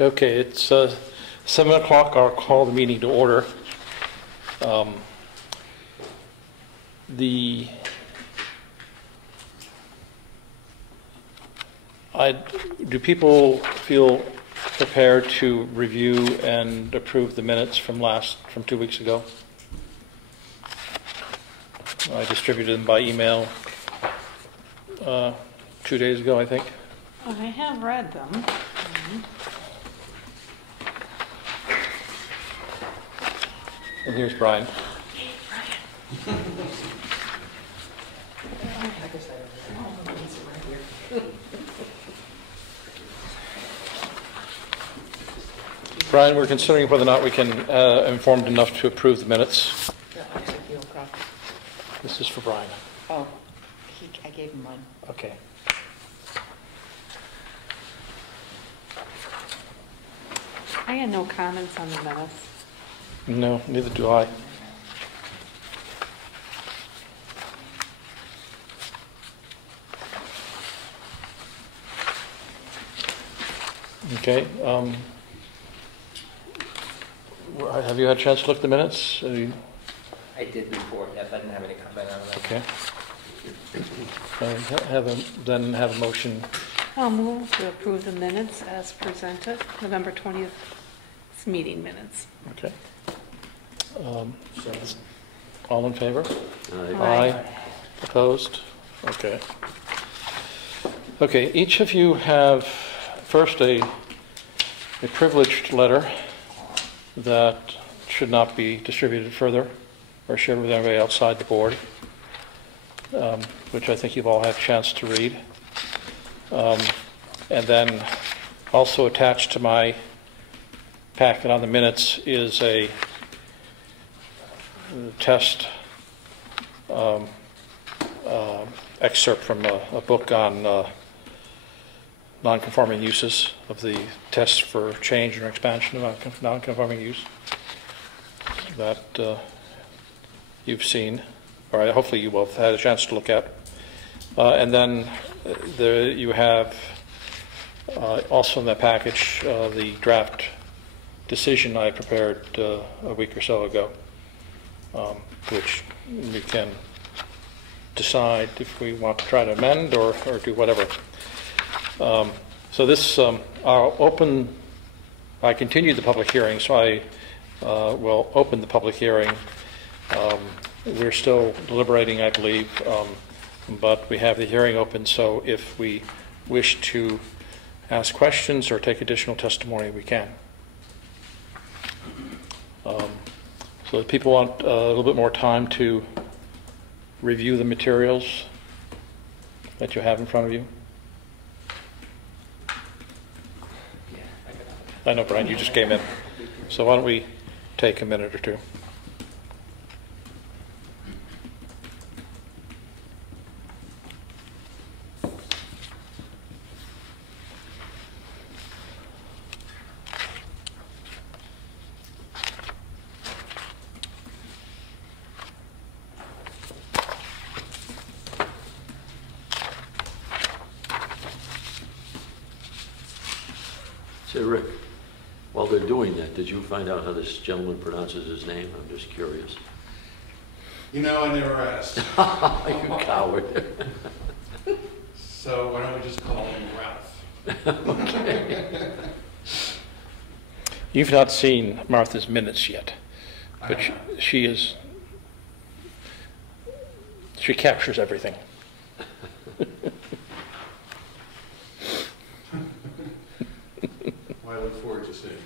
Okay, it's 7 o'clock. I'll call the meeting to order. Do people feel prepared to review and approve the minutes from 2 weeks ago? I distributed them by email 2 days ago, I think. I have read them. And here's Brian. Brian, we're considering whether or not we can informed enough to approve the minutes. This is for Brian. Oh, I gave him one. Okay. I had no comments on the minutes. No, neither do I. Okay. Have you had a chance to look at the minutes? I did before, yes, I didn't have any comment on that. Okay. Then have a motion. I'll move to approve the minutes as presented, November 20th meeting minutes. Okay. All in favor? Aye. Opposed? Okay. Okay, each of you have first a privileged letter that should not be distributed further or shared with anybody outside the board, which I think you've all had a chance to read. And then also attached to my packet on the minutes is a test excerpt from a book on non-conforming uses, of the tests for change or expansion of non-conforming use that you've seen, or hopefully you will have had a chance to look at. And then you have also in that package the draft decision I prepared a week or so ago, which we can decide if we want to try to amend or do whatever. So this, I continued the public hearing, so I will open the public hearing. We're still deliberating, I believe, but we have the hearing open, so if we wish to ask questions or take additional testimony, we can. So if people want a little bit more time to review the materials that you have in front of you. I know, Brian, you just came in. So why don't we take a minute or two? Say, Rick, while they're doing that, did you find out how this gentleman pronounces his name? I'm just curious. You know, I never asked. You coward. So why don't we just call him Ralph? Okay. You've not seen Martha's minutes yet, but she captures everything. Well, I look forward to seeing it.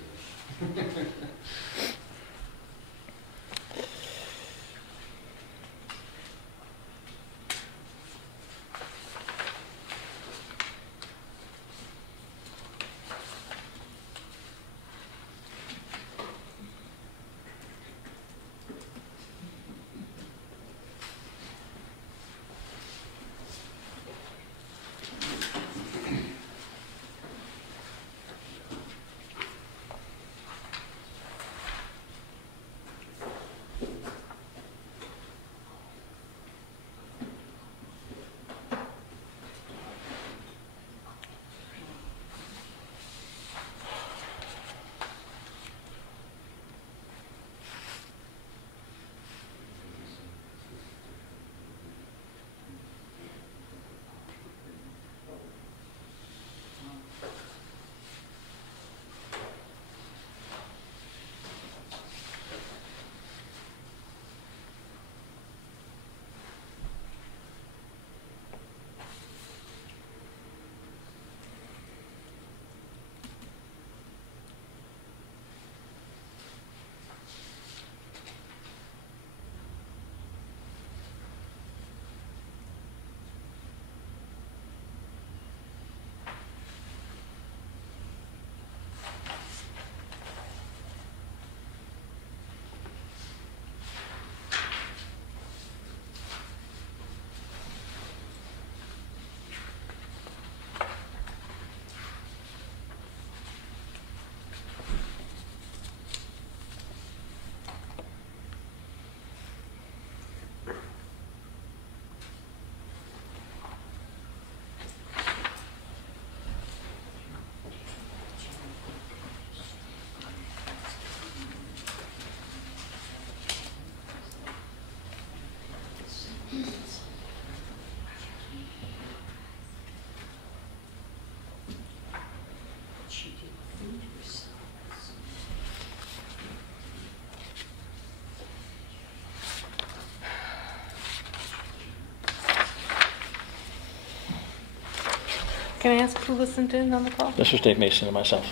Can I ask who listened in on the call? This was Dave Mason and myself.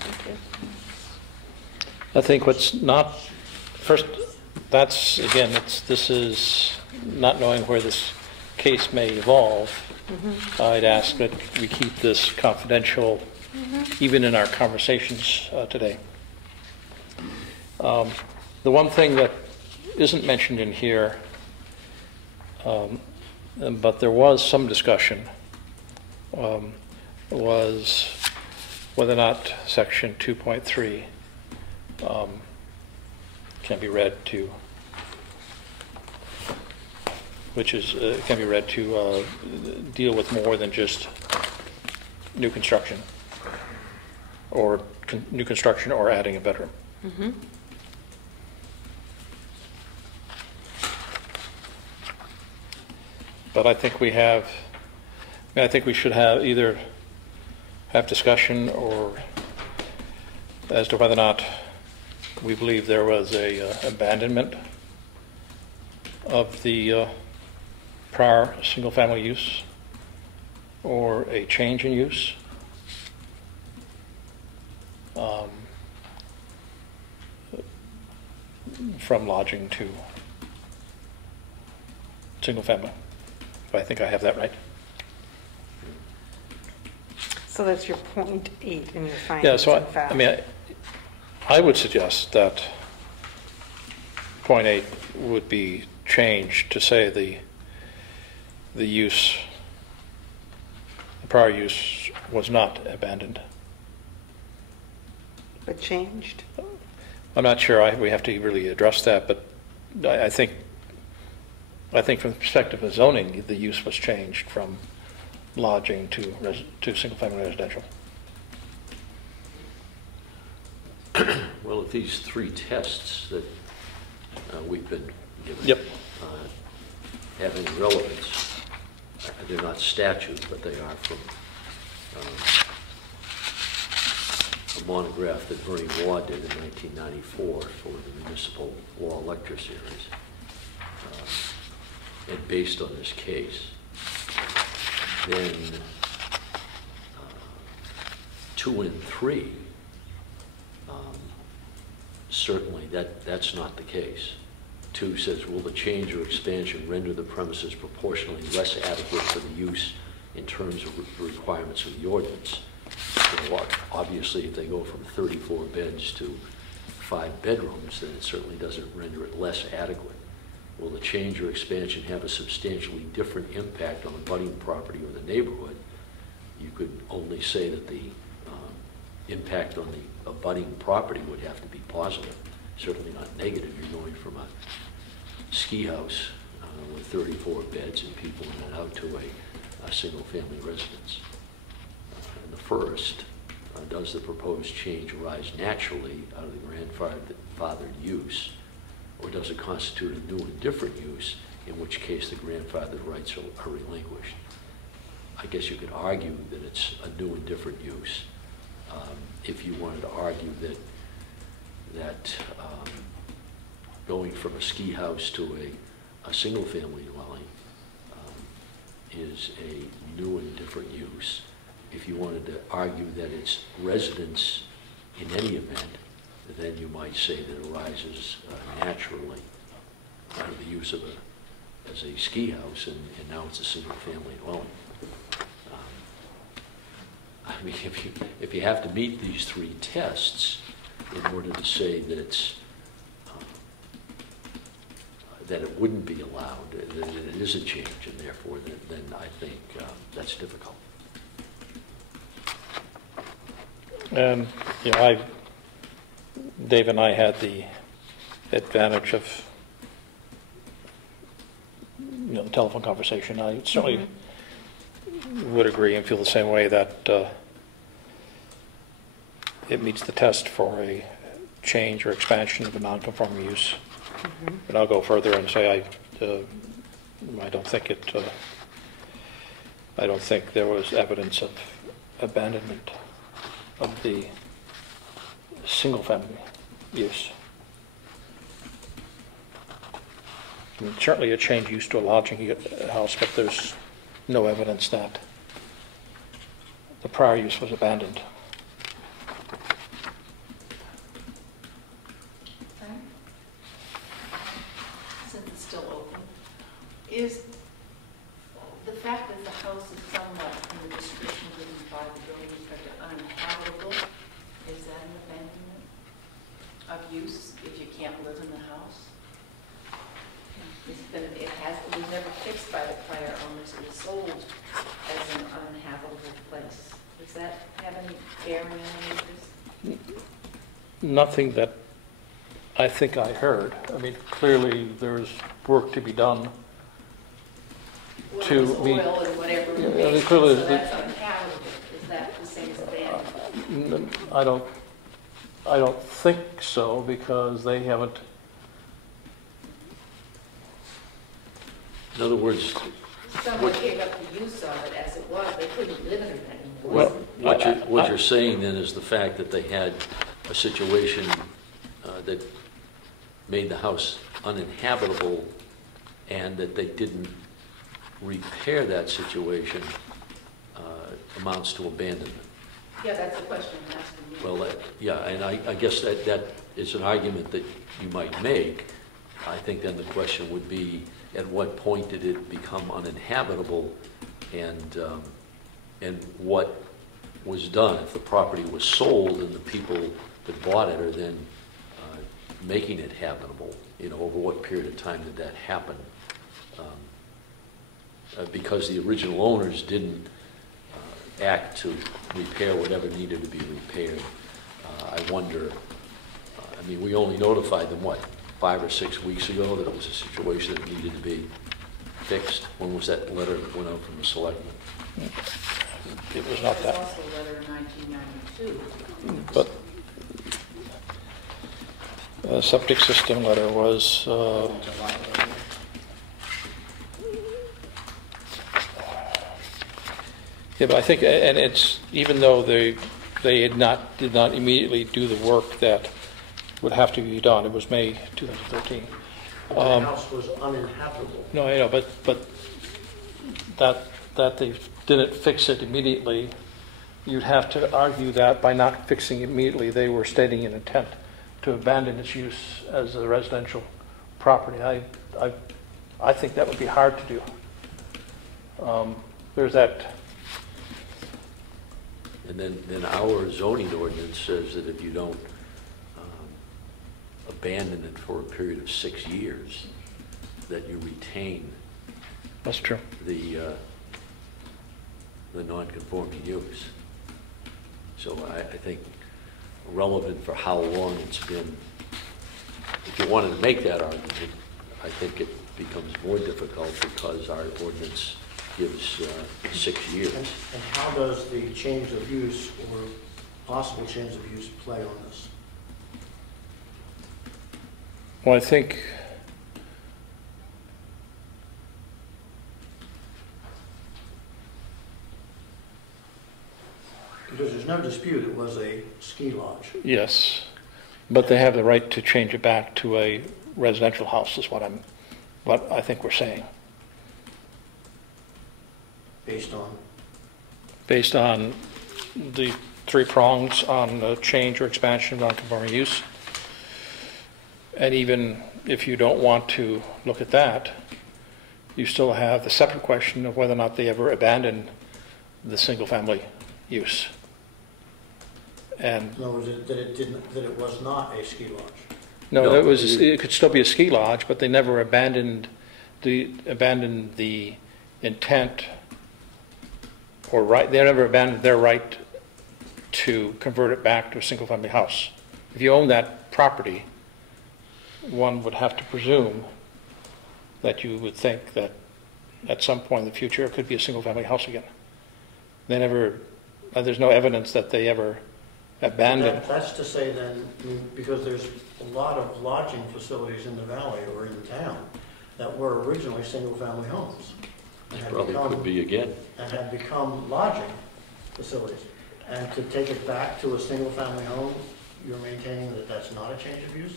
Thank you. I think what's not, first, that's, again, this is not knowing where this case may evolve. I'd ask that we keep this confidential, even in our conversations today. The one thing that isn't mentioned in here, but there was some discussion, was whether or not section 2.3 can be read to, can be read to deal with more than just new construction or new construction or adding a bedroom. But I think we have, I think we should have either have discussion or as to whether or not we believe there was a abandonment of the prior single-family use or a change in use. From lodging to single-family. I think I have that right. So that's your point 8 in your findings. Yeah, so of fact. I mean, I would suggest that point 8 would be changed to say the use, the prior use was not abandoned. But changed? I'm not sure we have to really address that, but I think from the perspective of zoning, the use was changed from lodging to single-family residential. Well, if these 3 tests that we've been given Yep. have any relevance, they're not statute, but they are from a monograph that Bernie Law did in 1994 for the Municipal Law Lecture Series. And based on this case, then 2 and 3, certainly that's not the case. 2 says, will the change or expansion render the premises proportionally less adequate for the use in terms of the requirements of the ordinance? So obviously, if they go from 34 beds to 5 bedrooms, then it certainly doesn't render it less adequate. Will the change or expansion have a substantially different impact on the abutting property or the neighborhood? You could only say that the impact on the abutting property would have to be positive, certainly not negative. You're going from a ski house with 34 beds and people in and out to a single-family residence. And the first, does the proposed change arise naturally out of the grandfathered use, or does it constitute a new and different use, in which case the grandfathered rights are relinquished? I guess you could argue that it's a new and different use. If you wanted to argue that going from a ski house to a single-family dwelling is a new and different use, if you wanted to argue that it's residence in any event, then you might say that it arises naturally out of the use of as a ski house, and now it's a single-family dwelling. I mean, if you have to meet these 3 tests in order to say that it's that it wouldn't be allowed, that it is a change, and therefore then I think that's difficult. And you know, Dave and I had the advantage of the telephone conversation. I certainly would agree and feel the same way that it meets the test for a change or expansion of a non-conforming use. But I'll go further and say I don't think it. I don't think there was evidence of abandonment of the single-family use. I mean, certainly a change used to a lodging house, but there's no evidence that the prior use was abandoned. Since it's still open, is the fact that the house is somewhat in the description given by the building inspector uninhabitable, is that an abandonment of use if you can't live in the house? It was never fixed by the prior owners, it was sold as an uninhabitable place. Does that have any bearing on any of this? Nothing that I think I heard. I mean, clearly there's work to be done Well, to it's meet. oil and whatever, Yeah, it makes, clearly so that's uninhabitable. Is that the same as abandonment? I don't think so, because they haven't, In other words, Someone gave up the use of it as it was, they couldn't live in it well, anymore. what you're saying then is the fact that they had a situation that made the house uninhabitable and that they didn't repair that situation amounts to abandonment. Yeah, that's the question I'm asking you. Well, yeah, and I guess that is an argument that you might make. I think then the question would be, at what point did it become uninhabitable, and what was done? If the property was sold and the people that bought it are then making it habitable, over what period of time did that happen? Because the original owners didn't act to repair whatever needed to be repaired. I wonder, I mean, we only notified them, 5 or 6 weeks ago that it was a situation that needed to be fixed? When was that letter that went out from the selectmen? it was not There's that. also a letter in 1992. But septic system letter was, yeah, but I think, and it's, even though they did not immediately do the work that would have to be done, it was May 2013. The house was uninhabitable. No, I know, but that they didn't fix it immediately, you'd have to argue that by not fixing it immediately, they were stating an intent to abandon its use as a residential property. I think that would be hard to do. There's that. And then our zoning ordinance says that if you don't abandon it for a period of 6 years, that you retain That's true. the non-conforming use. So I think relevant for how long it's been, if you wanted to make that argument, I think it becomes more difficult because our ordinance gives 6 years. And how does the change of use or possible change of use play on this? Well, I think Because there's no dispute it was a ski lodge. yes, but they have the right to change it back to a residential house, is what I think we're saying, Based on the 3 prongs on the change or expansion of non-conforming use. And even if you don't want to look at that, you still have the separate question of whether or not they ever abandoned the single-family use. And in other words, that it was not a ski lodge. no, No, it could still be a ski lodge, but they never abandoned the intent or right. They never abandoned their right to convert it back to a single-family house. If you own that property, one would have to presume that you would think that at some point in the future it could be a single-family house again. They never. There's no evidence that they ever abandoned. That's to say then, because there's a lot of lodging facilities in the valley or in town that were originally single-family homes. and had Probably become- could be again. And had become lodging facilities. And to take it back to a single-family home, you're maintaining that that's not a change of use?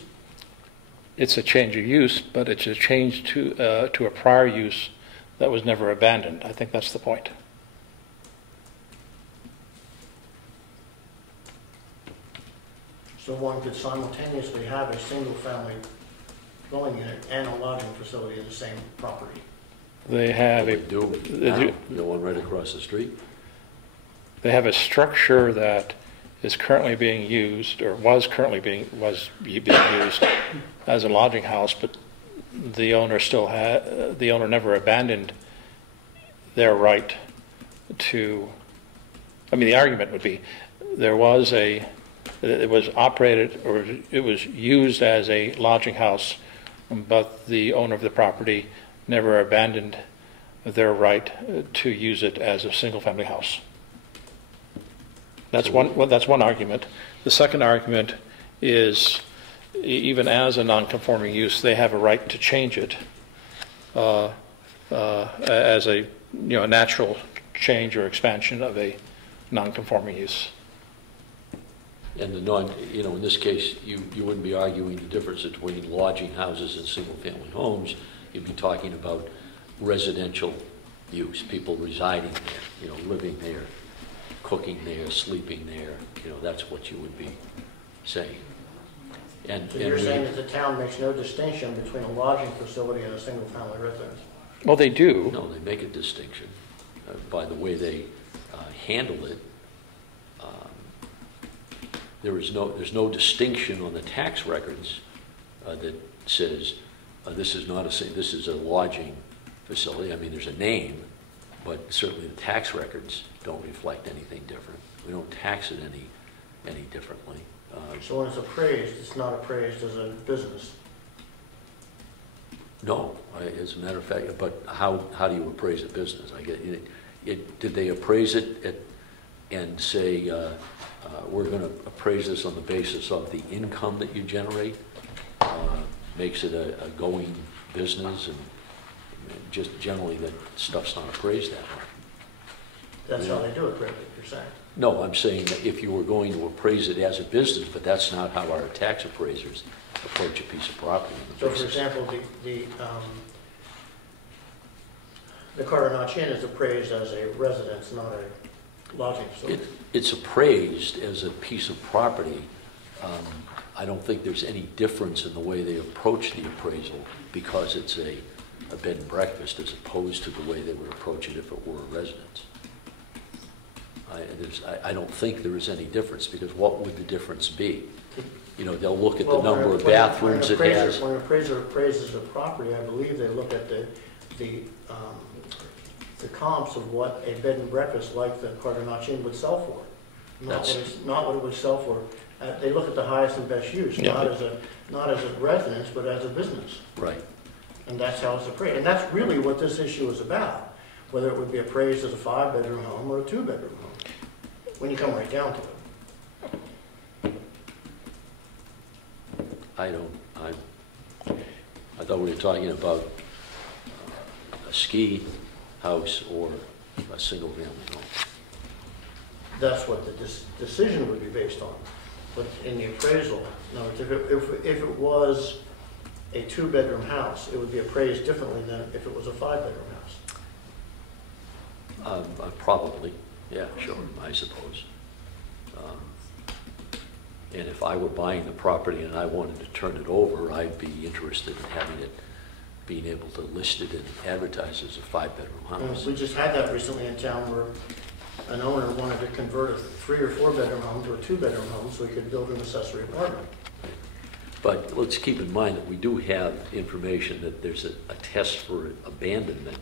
It's a change of use, but it's a change to a prior use that was never abandoned. I think that's the point. So one could simultaneously have a single-family dwelling unit and a lodging facility in the same property. They have They a, do they now, do- the one right across the street. they have a structure that is currently being used, or was being used as a lodging house, but the owner the owner never abandoned their right to, I mean, the argument would be, it was operated, or it was used as a lodging house, but the owner of the property never abandoned their right to use it as a single-family house. That's one argument. The second argument is, even as a non-conforming use, they have a right to change it as a natural change or expansion of a non-conforming use. And in this case, you wouldn't be arguing the difference between lodging houses and single-family homes. You'd be talking about residential use, people residing there, living there, cooking there, sleeping there. That's what you would be saying. And So you're saying that the town makes no distinction between a lodging facility and a single-family residence? Well, they do. No, they make a distinction by the way they handle it. There's no distinction on the tax records that says this is a lodging facility. I mean, there's a name, but certainly the tax records don't reflect anything different. We don't tax it any differently. So when it's appraised, it's not appraised as a business? No, as a matter of fact, but how do you appraise a business? I get it. Did they appraise it and say, we're going to appraise this on the basis of the income that you generate? Makes it a going business, and just generally that stuff's not appraised that way. That's how they do it, Rick, you're saying? No, I'm saying that if you were going to appraise it as a business, but that's not how our tax appraisers approach a piece of property. So for example, the Carter Notch Inn is appraised as a residence, not a lodging facility? It's appraised as a piece of property. I don't think there's any difference in the way they approach the appraisal because it's a bed and breakfast as opposed to the way they would approach it if it were a residence. I don't think there is any difference, because what would the difference be? They'll look at the number of bathrooms it has. When an appraiser appraises a property, I believe they look at the comps of what a bed and breakfast like the Carter Notch Inn would sell for. Not what it would sell for. They look at the highest and best use, Yeah. not as a residence, but as a business. Right. And that's how it's appraised. And that's really what this issue is about, whether it would be appraised as a 5-bedroom home or a 2-bedroom home, when you come right down to it. I thought we were talking about a ski house or a single-family home. That's what the decision would be based on. But in the appraisal, in other words, if it was a 2-bedroom house, it would be appraised differently than if it was a 5-bedroom house. Probably, yeah, sure, I suppose. And if I were buying the property and I wanted to turn it over, I'd be interested in having it, being able to list it and advertise as a 5-bedroom house. We just had that recently in town where an owner wanted to convert a 3 or 4-bedroom home to a 2-bedroom home so he could build an accessory apartment. But let's keep in mind that we do have information that there's a test for abandonment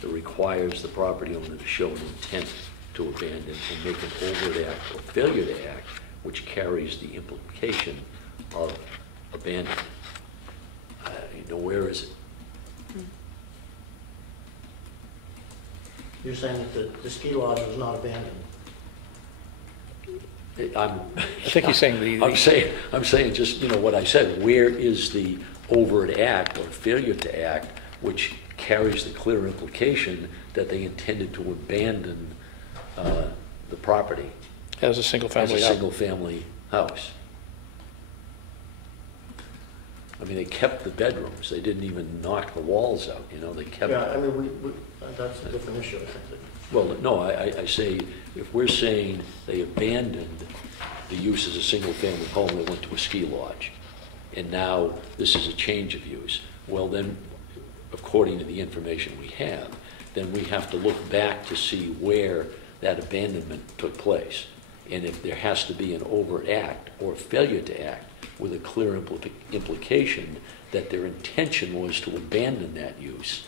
that requires the property owner to show an intent to abandon and make an overt act or failure to act, which carries the implication of abandonment. Where is it? You're saying that the ski lodge was not abandoned? I think he's saying I'm saying just, what I said, where is the overt act or failure to act which carries the clear implication that they intended to abandon the property As a single-family as a house. single-family house. I mean, they kept the bedrooms. They didn't even knock the walls out, they kept. Yeah, I mean, that's a different issue, I think. Well, no, I say, if we're saying they abandoned the use as a single-family home, they went to a ski lodge. And now this is a change of use. Well, then, according to the information we have, then we have to look back to see where that abandonment took place. And if there has to be an overt act or failure to act with a clear implication that their intention was to abandon that use,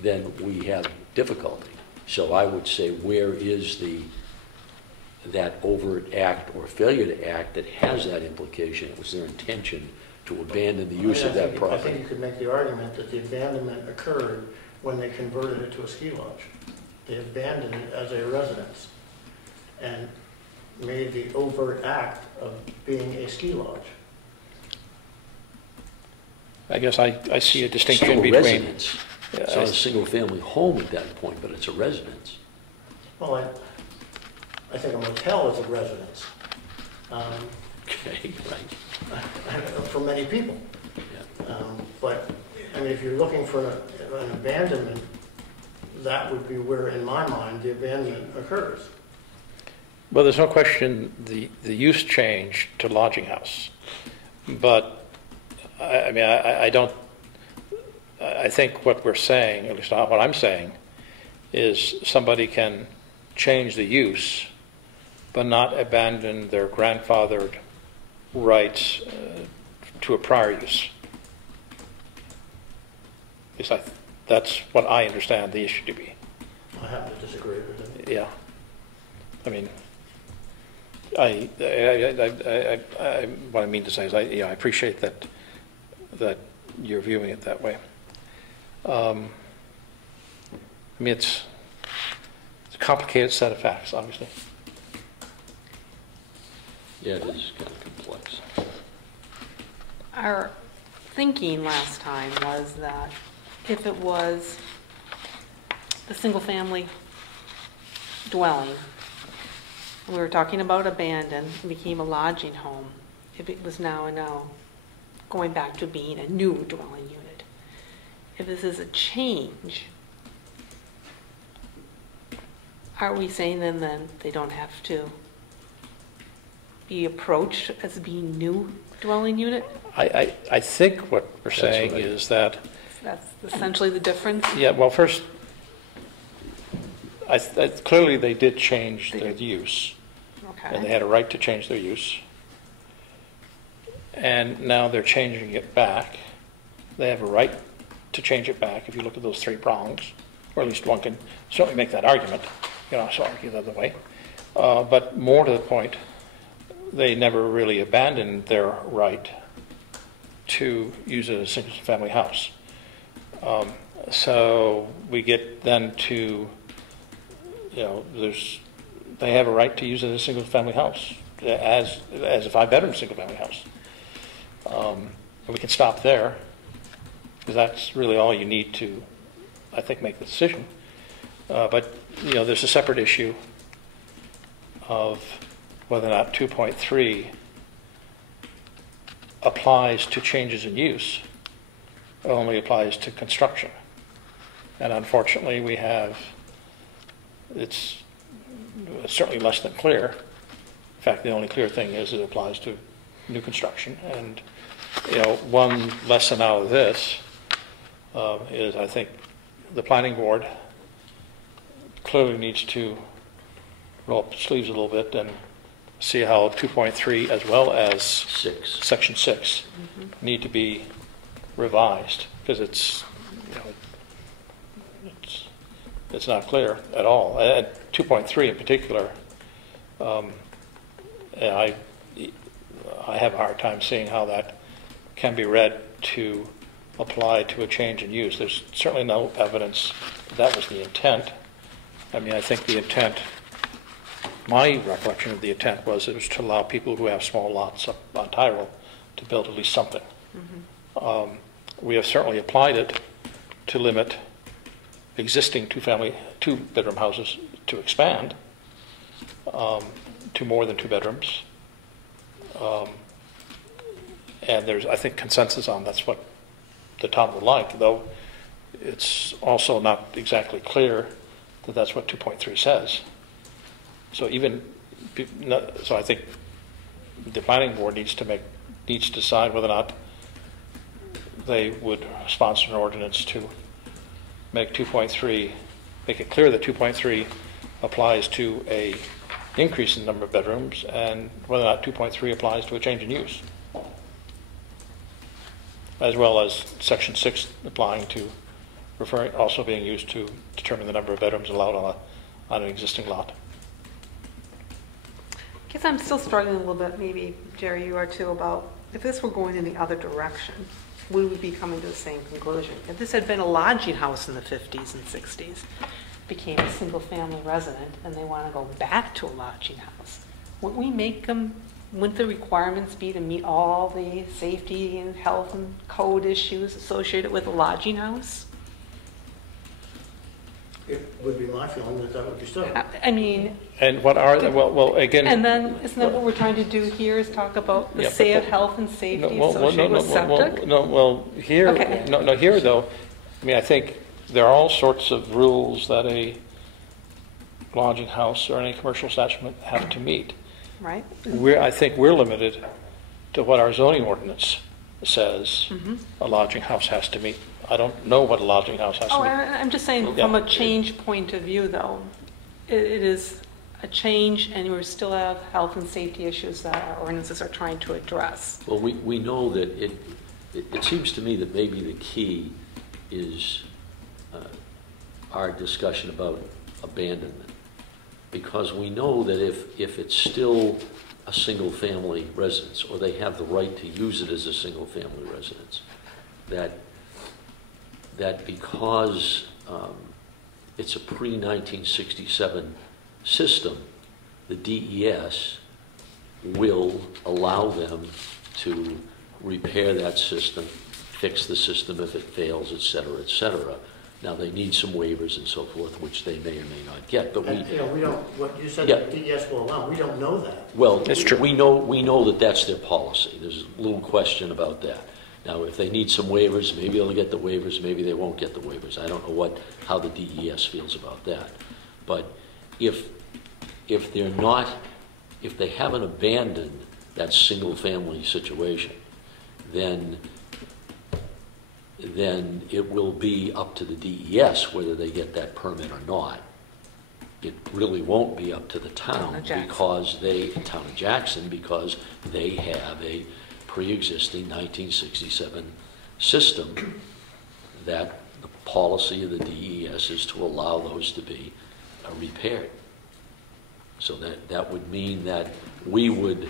then we have difficulty. So I would say, where is that overt act or failure to act that has that implication? It was their intention to abandon the use of that I property. think you could make the argument that the abandonment occurred when they converted it to a ski lodge. They abandoned it as a residence and made the overt act of being a ski lodge. I guess I see a distinction Still a between. residence. It's not a single-family home at that point, but it's a residence. Well, I think a motel is a residence Okay, right. for many people. Yeah. But, I mean, if you're looking for an abandonment, that would be where, in my mind, the abandonment occurs. Well, there's no question the use changed to lodging house. But, I mean, I think what we're saying, at least what I'm saying, is somebody can change the use, but not abandon their grandfathered rights to a prior use. At least that's what I understand the issue to be. I happen to disagree with it. Yeah. I mean, what I mean to say is, I appreciate that you're viewing it that way. I mean, it's a complicated set of facts, obviously. Yeah, it is kind of complex. Our thinking last time was that if it was a single-family dwelling, we were talking about abandoned, it became a lodging home, if it was now going back to being a new dwelling unit. If this is a change, are we saying then they don't have to be approached as being new dwelling unit? I think what we're That's saying right. is that, That's essentially the difference? yeah, well, first, clearly they did change their use, and they Okay. had a right to change their use. And now they're changing it back. They have a right to change it back if you look at those three prongs, or at least one can certainly make that argument. You know, so argue the other way. But more to the point, they never really abandoned their right to use it as a single-family house. So we get then to, you know, they have a right to use it as a single-family house, as a five-bedroom single-family house. And we can stop there, because that's really all you need to, I think, make the decision. But, you know, there's a separate issue of whether or not 2.3 applies to changes in use. It only applies to construction. And unfortunately, it's certainly less than clear. In fact, the only clear thing is it applies to new construction. And, you know, one lesson out of this is, I think, the planning board clearly needs to roll up its sleeves a little bit and see how 2.3 as well as 6. Section 6 need to be revised, because it's, you know, it's not clear at all. And 2.3 in particular, I have a hard time seeing how that can be read to apply to a change in use. There's certainly no evidence that was the intent. I mean, I think the intent, my recollection of the intent was it was to allow people who have small lots up on Tyrell to build at least something. We have certainly applied it to limit existing two-bedroom houses to expand to more than 2 bedrooms. And there's, I think, consensus on that's what the town would like, though it's also not exactly clear that that's what 2.3 says. So even so I think the planning board needs to decide whether or not they would sponsor an ordinance to make 2.3, make it clear that 2.3 applies to a increase in the number of bedrooms, and whether or not 2.3 applies to a change in use, as well as section 6 applying to also being used to determine the number of bedrooms allowed on an existing lot. I guess I'm still struggling a little bit, maybe, Jerry, you are too, about if this were going in the other direction, we would be coming to the same conclusion. If this had been a lodging house in the 50s and 60s, became a single-family resident, and they want to go back to a lodging house, wouldn't we make them, wouldn't the requirements be to meet all the safety and health and code issues associated with a lodging house? It would be my feeling that that would be so. I mean, And what are, well, again. and then, isn't that what we're trying to do here, is talk about the Yeah, but safe health and safety No, associated with septic? Here, Okay. no, here though, I mean, I think there are all sorts of rules that a lodging house or any commercial establishment have to meet. Right? I think we're limited to what our zoning ordinance says Mm-hmm. a lodging house has to meet. I don't know what a lodging house has Oh, to meet. I'm just saying, from a change point of view, though, it is a change, and we still have health and safety issues that our ordinances are trying to address. Well, we know that it seems to me that maybe the key is our discussion about abandonment. Because we know that if it's still a single-family residence, or they have the right to use it as a single-family residence, that because it's a pre-1967 system, the DES will allow them to repair that system, fix the system if it fails, et cetera, et cetera. Now, they need some waivers and so forth, which they may or may not get, but And, we don't, what you said, Yeah. the DES will allow, we don't know that. well, It's true. we know that that's their policy. There's a little question about that. Now, if they need some waivers, maybe they'll get the waivers, maybe they won't get the waivers. I don't know how the DES feels about that. But if they're not, if they haven't abandoned that single-family situation, then it will be up to the DES whether they get that permit or not. It really won't be up to the town Of Jackson. town of Jackson, because they have a pre-existing 1967 system that the policy of the DES is to allow those to be repaired. So that would mean that we would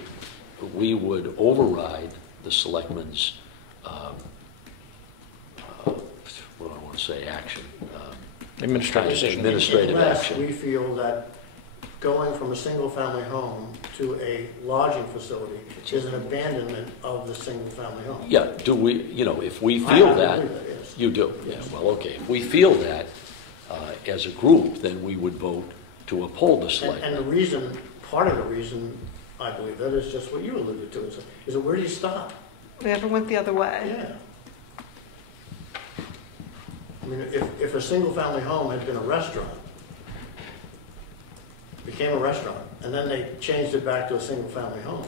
override the selectmen's what do I want to say, action. Administrative decision. Administrative Unless action. we feel that going from a single-family home to a lodging facility is an abandonment of the single-family home. Yeah, do we, if we I feel believe that, yes. you do, yeah, well, okay. If we feel that as a group, then we would vote to uphold the And selectmen. the reason, part of the reason I believe that is just what you alluded to, is where do you stop? We ever went the other way? Yeah. I mean, if a single-family home had been a restaurant, became a restaurant, and then they changed it back to a single-family home,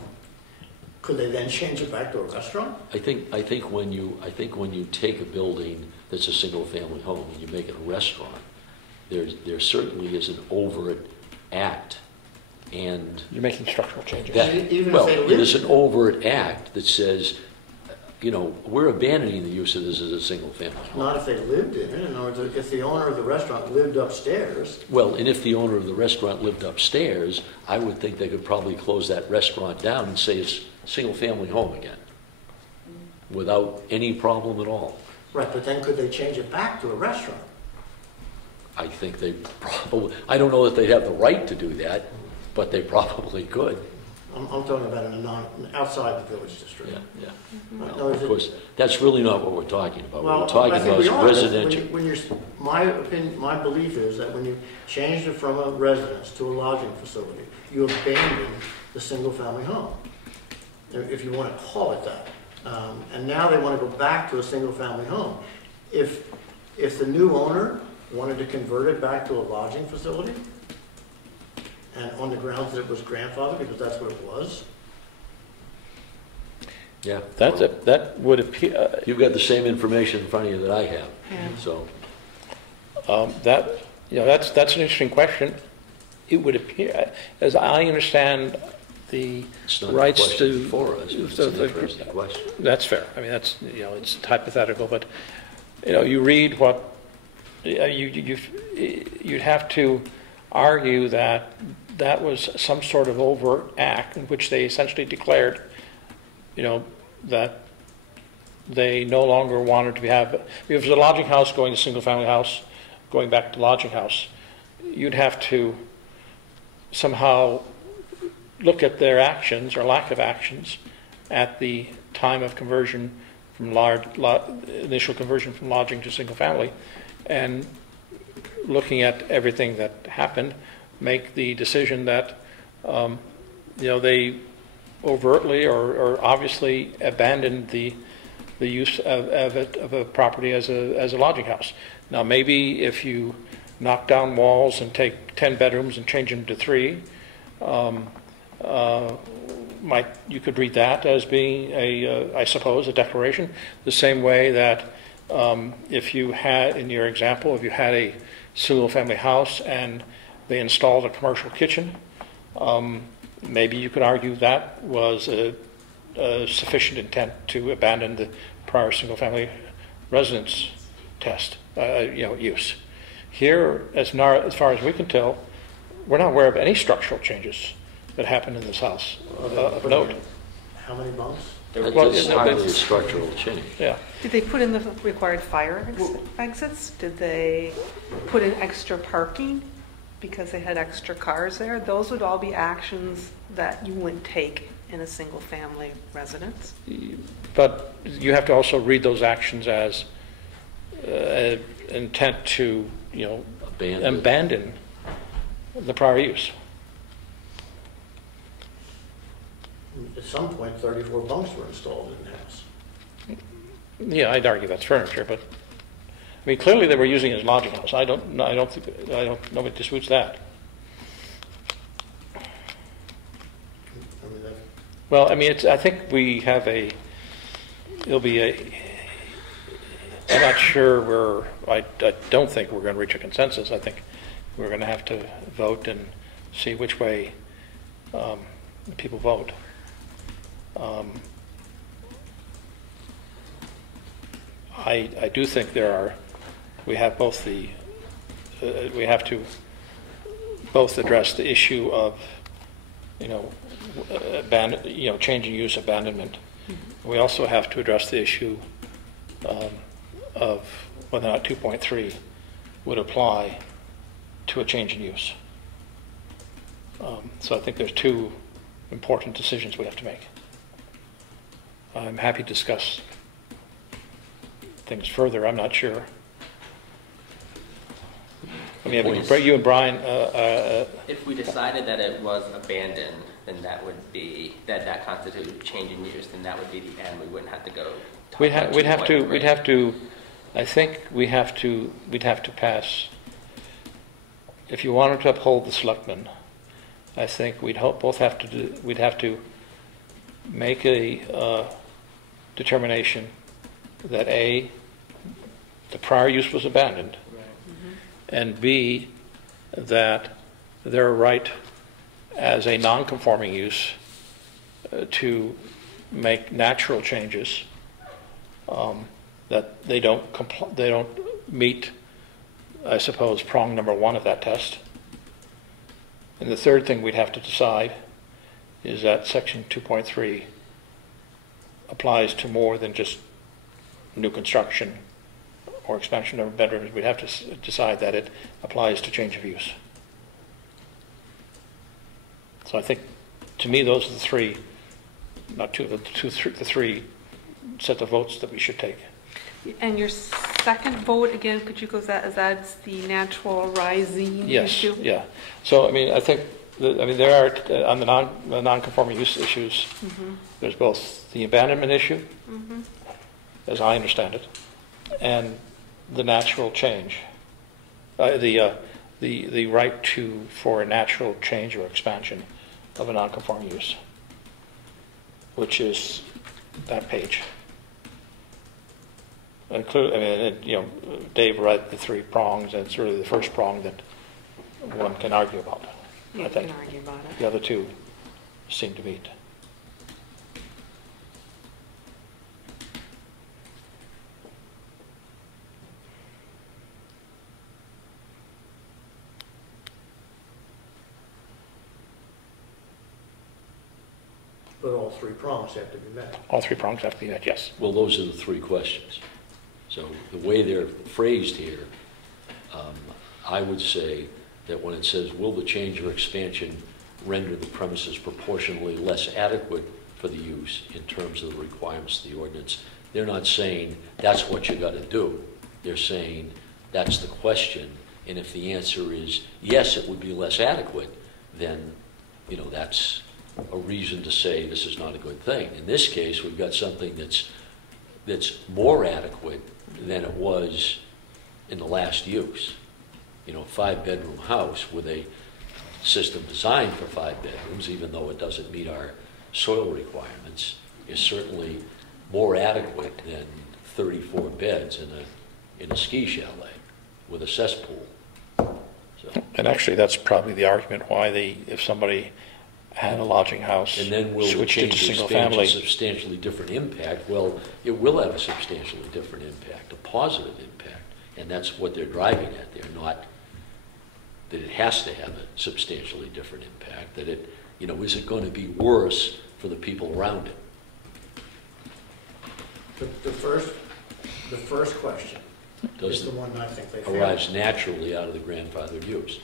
could they then change it back to a restaurant? I think when you take a building that's a single-family home and you make it a restaurant, there certainly is an overt act, and You're making structural changes. that, Even if well, they it live- is an overt act that says, we're abandoning the use of this as a single-family home. Not if they lived in it. In other words, if the owner of the restaurant lived upstairs, Well, and if the owner of the restaurant lived upstairs, I would think they could probably close that restaurant down and say it's a single-family home again, without any problem at all. right, but then could they change it back to a restaurant? I think they probably, I don't know that they'd have the right to do that, but they probably could. I'm talking about outside the village district. Yeah. Right, Well, no, is of it- course, that's really not what we're talking about. What Well, we're talking I think about we is are. That's residential. when you're, my opinion, my belief is that when you change it from a residence to a lodging facility, you abandon the single-family home, if you want to call it that. And now they want to go back to a single-family home. If the new owner wanted to convert it back to a lodging facility, and on the grounds that it was grandfathered, because that's what it was. Yeah. That would appear, You've got the same information in front of you that I have, Yeah. so. that's an interesting question. It would appear, as I understand the It's not a rights question to. for us, but it's an interesting question. That's fair. I mean, that's, it's hypothetical, but, you read what, you'd have to argue that that was some sort of overt act in which they essentially declared, that they no longer wanted to have, if it was a lodging house going to single-family house, going back to lodging house, you'd have to somehow look at their actions or lack of actions at the time of conversion from initial conversion from lodging to single family, and looking at everything that happened, make the decision that they overtly or obviously abandoned the use of a property as a lodging house. Now, maybe if you knock down walls and take 10 bedrooms and change them to 3, you could read that as being I suppose, a declaration. The same way that if you had, in your example, if you had a single-family house and they installed a commercial kitchen, maybe you could argue that was a sufficient intent to abandon the prior single-family residence test, use. Here, as far as we can tell, we're not aware of any structural changes that happened in this house of note. How many bunks? That's Well, just hardly a structural change. Yeah. Did they put in the required fire exits? Did they put in extra parking because they had extra cars there? Those would all be actions that you wouldn't take in a single-family residence. But you have to also read those actions as intent to, abandon the prior use. At some point, 34 bunks were installed in the house. Yeah, I'd argue that's furniture, but I mean, clearly they were using it as lodging house. Nobody disputes that. I mean, that, Well, I mean, I think we have I'm not sure I don't think we're going to reach a consensus. I think we're going to have to vote and see which way people vote. I do think we have to both address the issue of, changing use, abandonment. We also have to address the issue of whether or not 2.3 would apply to a change in use. So I think there's two important decisions we have to make. I'm happy to discuss things further. I'm not sure. I mean, you and Brian. If we decided that it was abandoned, then that would be, that constituted change in use, then that would be the end. We wouldn't have to go. We'd have to, I think we'd have to pass, if you wanted to uphold the selectmen, I think we'd have to make a determination that A, the prior use was abandoned, and B, that their right as a non-conforming use to make natural changes, that they don't meet, I suppose, prong number 1 of that test. And the third thing we'd have to decide is that section 2.3 applies to more than just new construction or expansion of bedrooms. We'd have to decide that it applies to change of use. So I think, to me, those are the three set of votes that we should take. And your second vote, again, could you go, that's the natural rising issue? Yes, yeah. So, I mean, I think, there are, on the non-conforming use issues, there's both the abandonment issue, as I understand it, and the natural change, the the right for a natural change or expansion of a non-conforming use, which is that page. And clearly, I mean, Dave read the 3 prongs, and it's really the first prong that one can argue about. You I think can argue about it. the other 2 seem to meet. But all 3 prongs have to be met. All 3 prongs have to be met, yes. Well, those are the 3 questions. So the way they're phrased here, I would say that when it says, will the change or expansion render the premises proportionally less adequate for the use in terms of the requirements of the ordinance, they're not saying that's what you got to do. They're saying that's the question, and if the answer is yes, it would be less adequate, then, that's a reason to say this is not a good thing. In this case, we've got something that's more adequate than it was in the last use. 5-bedroom house with a system designed for 5 bedrooms, even though it doesn't meet our soil requirements, is certainly more adequate than 34 beds in a ski chalet with a cesspool. So, And actually, that's probably the argument why if somebody had a lodging house, and then will the switched it to change single expansion family. substantially different impact? Well, it will have a substantially different impact, a positive impact, and that's what they're driving at there, not that it has to have a substantially different impact, that it, is it going to be worse for the people around it? The first question is the one I think they failed. Arrives naturally out of the grandfathered use.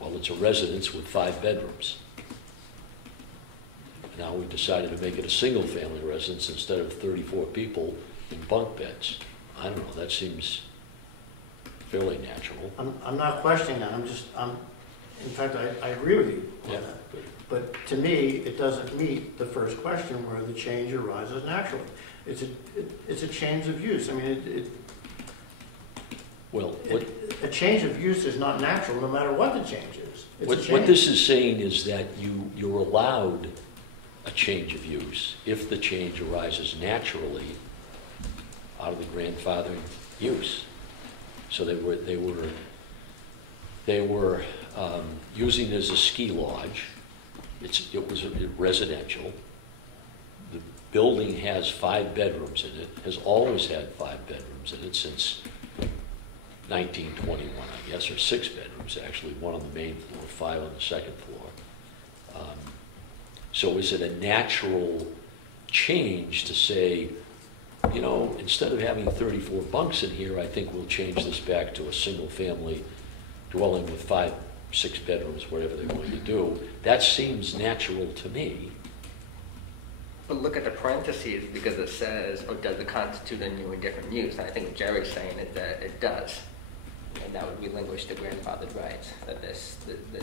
Well, it's a residence with 5 bedrooms. Now we decided to make it a single-family residence instead of 34 people in bunk beds. I don't know, that seems fairly natural. I'm not questioning that, in fact, I agree with you on Yeah. that. But to me, it doesn't meet the first question where the change arises naturally. It's a change of use. I mean, Well, a change of use is not natural no matter what the change is. It's a what change. this is saying is that you're allowed a change of use if the change arises naturally out of the grandfathering use. So they were using it as a ski lodge. It was residential. The building has 5 bedrooms in it, has always had 5 bedrooms in it since 1921, I guess, or 6 bedrooms actually, 1 on the main floor, 5 on the second floor. So is it a natural change to say, instead of having 34 bunks in here, I think we'll change this back to a single-family dwelling with 5, 6 bedrooms, whatever they're going to do? That seems natural to me. But look at the parentheses, because it says, or does it constitute a new and different use? And I think what Jerry's saying is that it does. And that would relinquish the grandfathered rights, that the